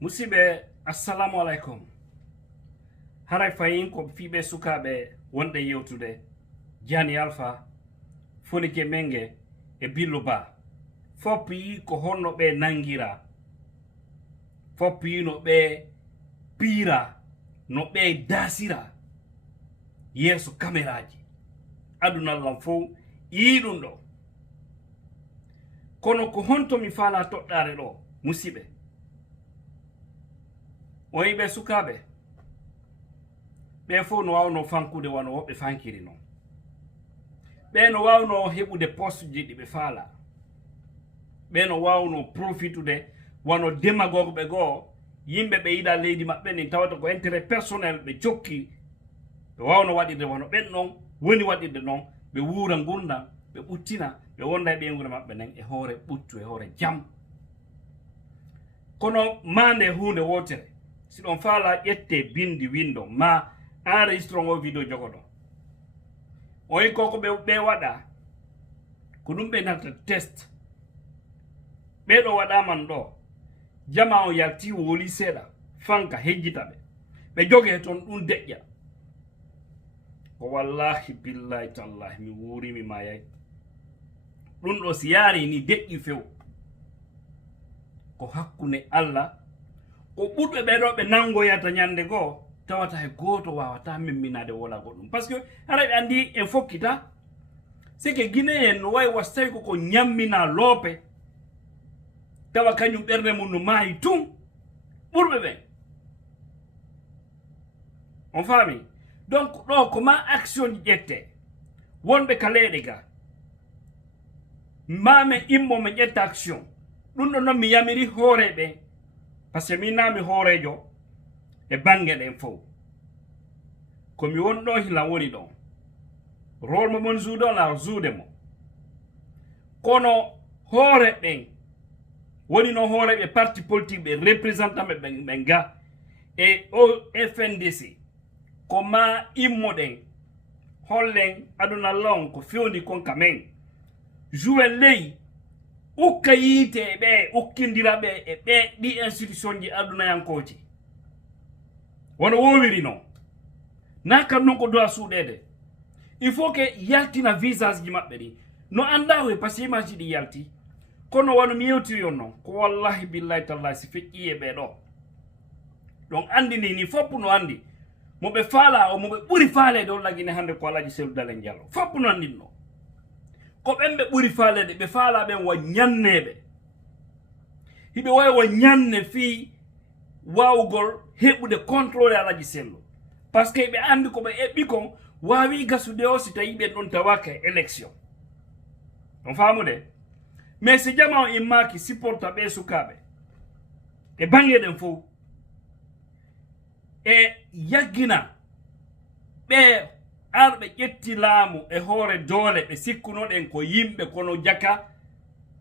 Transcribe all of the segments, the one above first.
Musibe assalamu alaikum. Haray fayin ko fibe sukabe wonde yewtude Jani Alpha Fonike Menge e Billuba foppi ko honno be nangira foppi no be pira no be dasira yeso kameraji aduna lamfo yidum do kono ko honto mi fala toddare do musibe o yibe sukabe be fo no wawno fankude wano wobbe fankiri non be no wawno hebude postuji di be fala be no wawno profitude wano demagogue be go yimbe be ida leydi mabbe ni tawata ko intérêt personnel be jokki be wawno wadide wano ben non woni wadide non be wuura gurna be buttina be wonda be ngura mabbe nen e hoore buttu e hoore jam kono mande hunde wotere si don fala yette bindi window ma enregistre ngo video jogodo oyi koko be wada ko dum be nata test be do wada man do jama o yalti woli seda fanka hejjita be joge ton dum dejja ko wallahi billahi tallahi mi wuri mi mayay dum do siyari ni dejji few ko hakkune Allah ko budbe be do be nango yata nyande go tawata he goto wawata memminade wala godum parce que ara andi en fokita c'est que guinéen no way wastay ko nyammina lope tawa kanyum berne mun no mayi tum burbe be on fami donc do ko ma action jette wonbe kalede ga mame immo me jetta action dum do no mi yamiri horebe parce que mi nami horejo e bange den fo komi wonno hila woni don rol mo mon zudo la zude mo kono hore ben woni no hore be parti politique be représentant be benga e o FNDC koma immoden hollen aduna long ko fioni kon kamen jouer ley ukayite be ukindira be e be di institution ji aduna yankoti wono wowiri non naka non ko do suudede il faut que yaltina visage ji mabbe di no anda we parce que image di yalti kono wono mi yewti yonno ko wallahi billahi tallahi si fekki e be do donc andi ni foppu no andi mo be fala o mo be buri faale do lagine hande ko alaji selu dalen jallo foppu no andi no ko bembe buri faale de be fala ben wa nyannebe hibe way wa nyanne fi wawgol hebude contrôler alaji sello parce que be andi ko be ebbi kon wawi gasude o si tayi be don tawaka élection on famude mais si jama imaki supporta be sukabe e bange den fo e yagina be arbe jetti laamu e hoore dole be sikkuno den ko yimbe kono jaka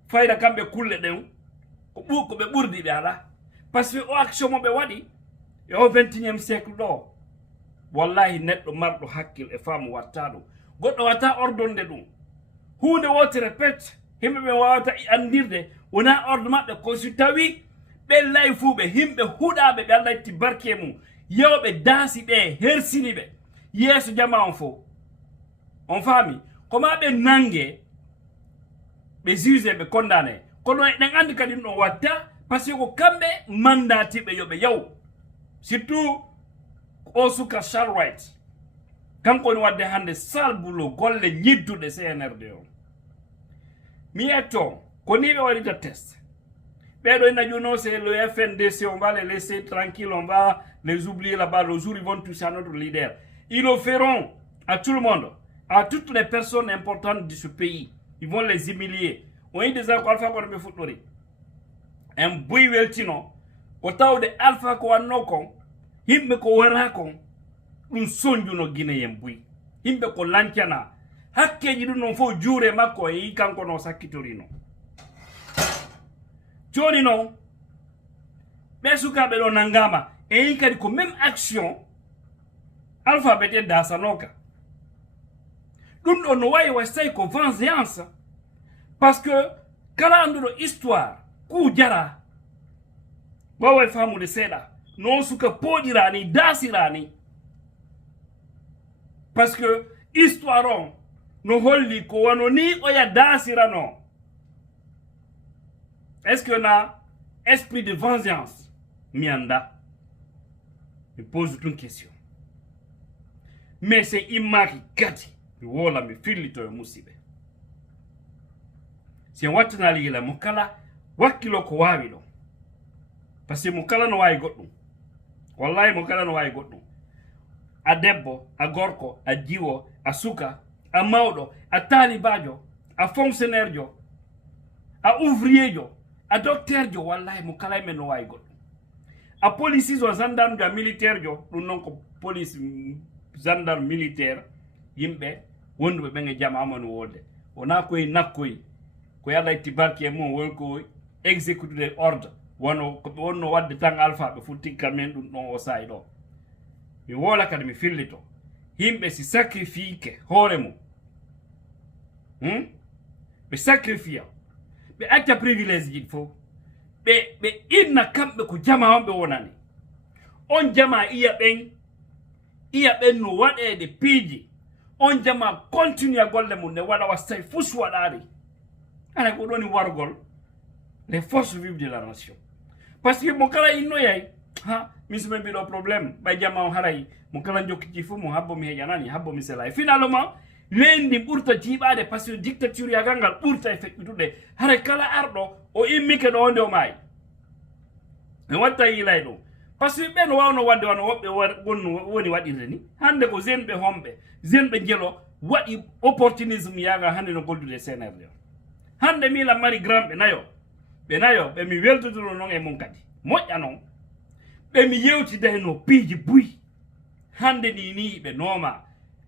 fayda kambe kulle den ko buko be burdi be ala parce que o action mo be wadi e o 21e siècle do wallahi neddo mardo hakkil e faamu wattado goddo wata ordonde dum hunde wote repet himbe be wawata andirde wona ordre mabbe ko si tawi be layfube himbe hudabe be Allah ti barke mu yewbe dasi be hersini be yeso jama on fo on fami koma be nange be juge be condamné kono den andi kadi no watta parce que ko kambe mandati be yobe yaw surtout o suka Charles Wright kanko ni wadde hande salbulo golle nyiddude CNRD o mi eto ko ni be wadi test be do ina juno c'est le FNDC, on va les laisser tranquilles, on va les oublier là-bas le jour ils vont toucher à notre leader. Ils le feront à tout le monde, à toutes les personnes importantes de ce pays. Ils vont les humilier. On est déjà quoi faire pour me foutre. Un boui weltino, au tao de alpha ko anoko, himbe ko warako, un sonju no Guinéen boui. Himbe ko lantiana, hakke jidu non fo jure mako e ikanko no sakitorino. Joni non, besuka be do nangama, e ikadi ko même action, alphabet da sanoka. Dum do no way wasay ko vengeance, parce que kala andudo histoire ku jara Wawe famu de seda. Non suka podirani, dasirani. Parce que, histoire on, no holli ko wano ni oya dasirano. Est-ce qu'on a esprit de vengeance? Mianda. Je pose une question. Mais c'est imaki gati. Wola mi filito ya musibe. Si watu na ligila mukala wakilo ko wawilo. Parce que mukala no wayi godum. Wallahi mukala no wayi godum. A debbo, a gorko, a jiwo, a suka, a mawdo, a talibajo, a fonctionnaire jo, a ouvrier jo, a docteur jo, wallahi mukala men no wayi godum. A police zo gendarme jo, militaire jo, dum non ko police gendarme militaire yimbe wondu be nge jama amanu wode ona koy nakkoy ko yalla tibarki e mum won ko exécuter des ordres wonno wadde tan alpha be futti kamen dum don o say do mi wola kad mi fillito himbe si sacrifice hore mum be sacrifice be acta privilège ji fo be inna kambe ko jama wonbe wonani on jama iya ben no waɗede piiji on jama continue golle mum ne waɗa wasay fus waɗari ana ko ɗoni wargol les forces vives de la nation parce que mo kala inno yay ha mi suma mbiɗo probléme ɓay jama o haray mo kala jokkiti fu mo habbo mi heƴanani habbo mi selay finalement lendi ɓurta jiiɓade par ce que dictature yagal ngal ɓurta e feƴƴutude haray kala arɗo o immike ɗo onde o maayi mi watta yilay ɗum parce que ben wawno wadde wano wobbe woni wadirde ni hande ko zenbe hombe zenbe jelo wadi opportunisme yaga hande no goldude CNRD hande mi la mari grand be nayo be mi weltodo non e mon kadi mojja non be mi yewti de no piiji buy hande ni be noma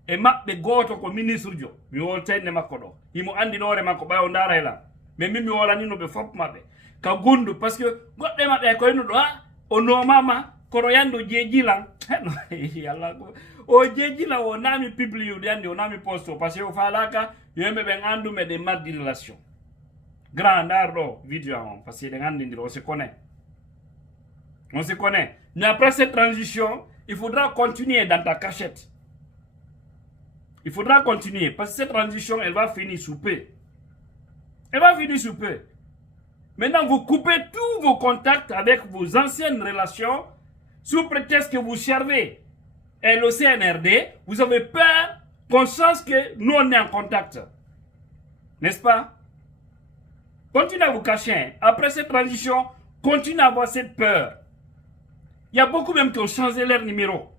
e mabbe goto ko ministre jo mi woltene makko do himo andi nore makko bawo ndara la mais mi wolani no be fop mabbe ka gundu parce que godde mabbe ko eno do ono mama koro yando jejilan yalla ko o jejila o nami publio yande o nami posto parce que o falaka yembe ben andu me de mardi relation grand ardo video on parce que de andi on se connaît mais après cette transition il faudra continuer dans ta cachette, il faudra continuer parce que cette transition elle va finir sous peu, Maintenant, vous coupez tous vos contacts avec vos anciennes relations sous prétexte que vous servez le CNRD. Vous avez peur, conscience que nous on est en contact. N'est-ce pas? Continuez à vous cacher. Après cette transition, continuez à avoir cette peur. Il y a beaucoup même qui ont changé leur numéro.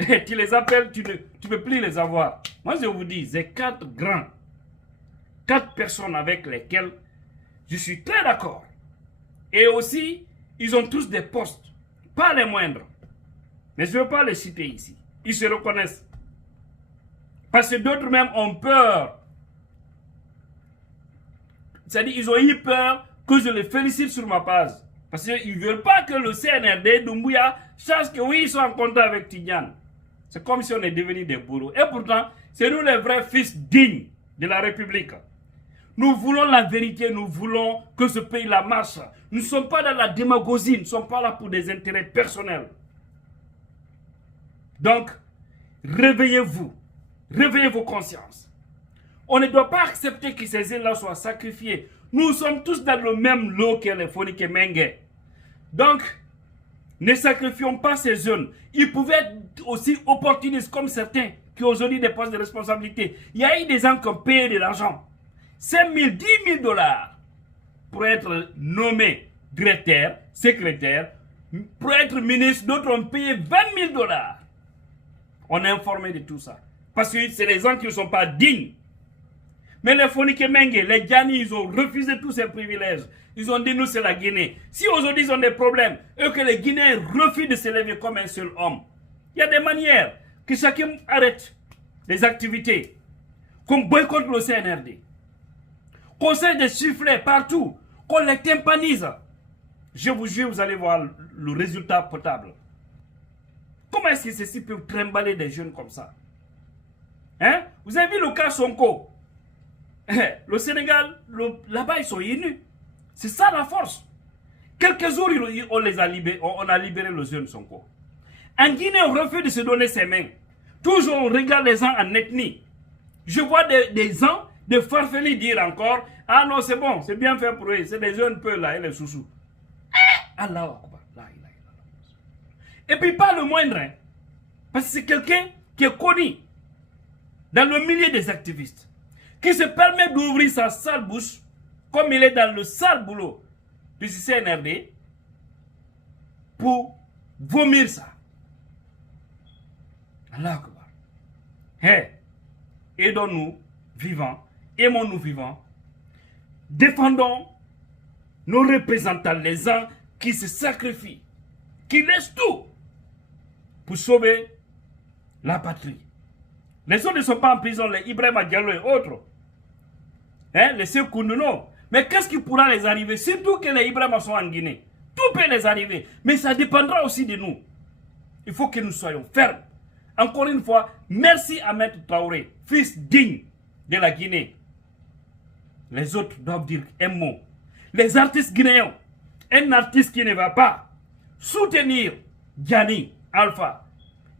Et tu les appelles, tu ne peux plus les avoir. Moi, je vous dis, j'ai 4 personnes avec lesquelles je suis très d'accord. Et aussi, ils ont tous des postes, pas les moindres. Mais je ne veux pas les citer ici. Ils se reconnaissent. Parce que d'autres même ont peur. C'est-à-dire, ils ont eu peur que je les félicite sur ma page. Parce qu'ils ne veulent pas que le CNRD, Doumbouya, sache que oui, ils sont en contact avec Tidjane. C'est comme si on est devenu des bourreaux. Et pourtant, c'est nous les vrais fils dignes de la République. Nous voulons la vérité, nous voulons que ce pays-là marche. Nous ne sommes pas dans la démagogie, nous ne sommes pas là pour des intérêts personnels. Donc, réveillez-vous, réveillez vos consciences. On ne doit pas accepter que ces îles-là soient sacrifiées. Nous sommes tous dans le même lot que les Fonike Mengue. Donc, ne sacrifions pas ces jeunes. Ils pouvaient être aussi opportunistes comme certains qui ont aujourd'hui des postes de responsabilité. Il y a eu des gens qui ont payé de l'argent. 5 000, 10 000 dollars pour être nommé directeur, secrétaire, pour être ministre. D'autres ont payé 20 000 dollars. On est informé de tout ça. Parce que c'est les gens qui ne sont pas dignes. Mais les Fonike Mengue, les Djani, ils ont refusé tous ces privilèges. Ils ont dit nous c'est la Guinée. Si aujourd'hui ils ont des problèmes, eux que les Guinéens refusent de s'élever comme un seul homme. Il y a des manières que chacun arrête les activités. Qu'on boycotte le CNRD. Qu'on sait des sifflets partout. Qu'on les tympanise. Je vous jure, vous allez voir le résultat potable. Comment est-ce que ceci peut trimballer des jeunes comme ça? Hein? Vous avez vu le cas Sonko? Le Sénégal, là-bas, ils sont unis. C'est ça la force. Quelques jours, on les a libérés, on a libéré le jeune Sonko. En Guinée, on refuse de se donner ses mains. Toujours, on regarde les gens en ethnie. Je vois des gens, des farfelis dire encore, ah non, c'est bon, c'est bien fait pour eux, c'est des jeunes peu là, et les sous-sous. Allah Akbar. Et puis pas le moindre, hein, parce que c'est quelqu'un qui est connu dans le milieu des activistes, qui se permet d'ouvrir sa sale bouche, comme il est dans le sale boulot du CNRD, pour vomir ça. Allah Akbar. Hey, aidons-nous vivants, aimons-nous vivants, défendons nos représentants, les gens qui se sacrifient, qui laissent tout pour sauver la patrie. Les autres ne sont pas en prison, les Ibrahima Diallo et autres. Hein, les Sékou Nono. Mais qu'est-ce qui pourra les arriver? Surtout que les Ibrahima sont en Guinée. Tout peut les arriver. Mais ça dépendra aussi de nous. Il faut que nous soyons fermes. Encore une fois, merci à Maître Traoré, fils digne de la Guinée. Les autres doivent dire un mot. Les artistes guinéens, un artiste qui ne va pas soutenir Gianni, Alpha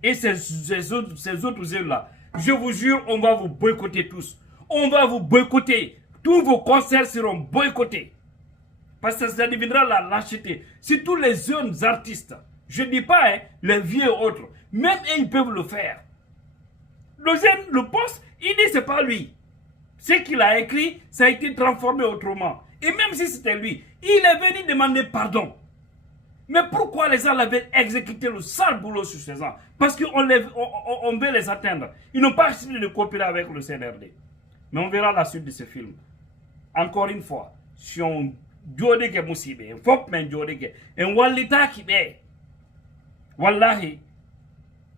et ces autres là, je vous jure, on va vous boycotter tous. On va vous boycotter. Tous vos concerts seront boycottés. Parce que ça deviendra la lâcheté. Si tous les jeunes artistes, je ne dis pas hein, les vieux autres, même eux, ils peuvent le faire. Le jeune, le poste, il dit c'est pas lui. Ce qu'il a écrit, ça a été transformé autrement. Et même si c'était lui, il est venu demander pardon. Mais pourquoi les gens avaient exécuté le sale boulot sur ces gens? Parce qu'on veut les atteindre. Ils n'ont pas accepté de coopérer avec le CNRD. Mais on verra la suite de ce film. Encore une fois, si on jode ke musibe, fop men jode ke, en wallita ki be, wallahi,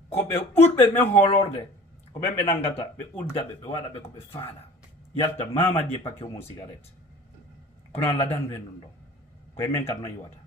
ko be udbe men holorde, ko be menangata, be udda be wada be ko be fala. Yalta mama die pakyo mo cigarette. Kuna la dan renundo. Ko men kadna yiwata.